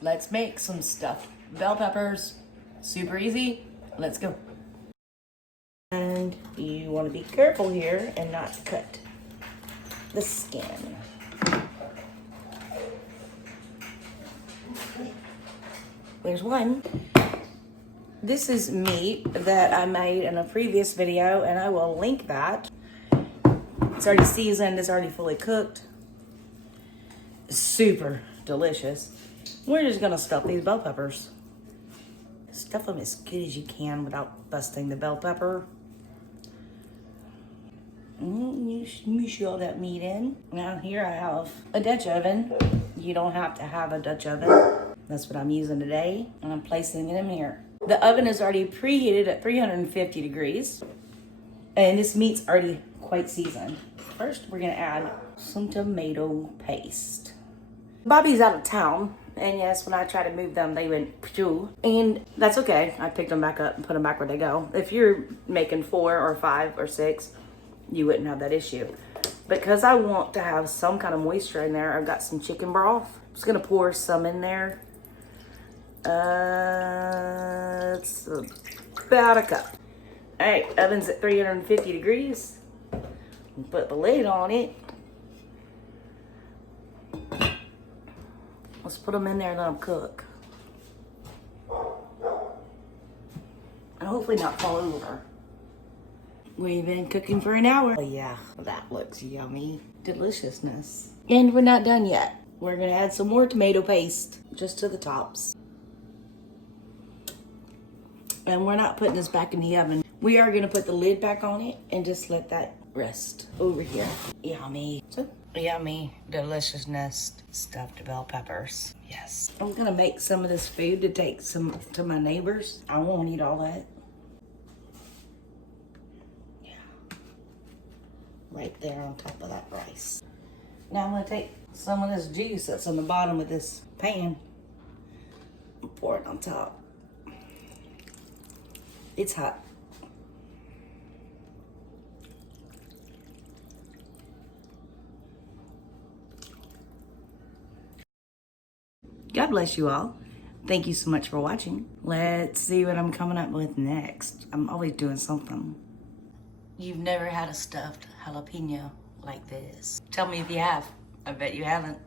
Let's make some stuffed bell peppers. Super easy. Let's go. And you want to be careful here and not cut the skin. There's one. This is meat that I made in a previous video, and I will link that. It's already seasoned, it's already fully cooked. Super delicious. We're just gonna stuff these bell peppers. Stuff them as good as you can without busting the bell pepper. You smoosh all that meat in. Now here I have a Dutch oven. You don't have to have a Dutch oven. That's what I'm using today, and I'm placing it in here. The oven is already preheated at 350 degrees, and this meat's already quite seasoned. First, we're gonna add some tomato paste. Bobby's out of town, and yes, when I try to move them, they went phew, and that's okay. I picked them back up and put them back where they go. If you're making 4 or 5 or 6, you wouldn't have that issue. Because I want to have some kind of moisture in there, I've got some chicken broth. I'm just gonna pour some in there. It's about a cup. All right, oven's at 350 degrees. Put the lid on it. Let's put them in there and let them cook. And hopefully not fall over. We've been cooking for an hour. Oh yeah, that looks yummy. Deliciousness. And we're not done yet. We're gonna add some more tomato paste just to the tops. And we're not putting this back in the oven. We are gonna put the lid back on it and just let that rest over here. Yummy. So, yummy deliciousness stuffed bell peppers. Yes. I'm gonna make some of this food to take some to my neighbors. I won't eat all that. Yeah. Right there on top of that rice. Now I'm gonna take some of this juice that's on the bottom of this pan and pour it on top. It's hot. God bless you all. Thank you so much for watching. Let's see what I'm coming up with next. I'm always doing something. You've never had a stuffed jalapeno like this. Tell me if you have. I bet you haven't.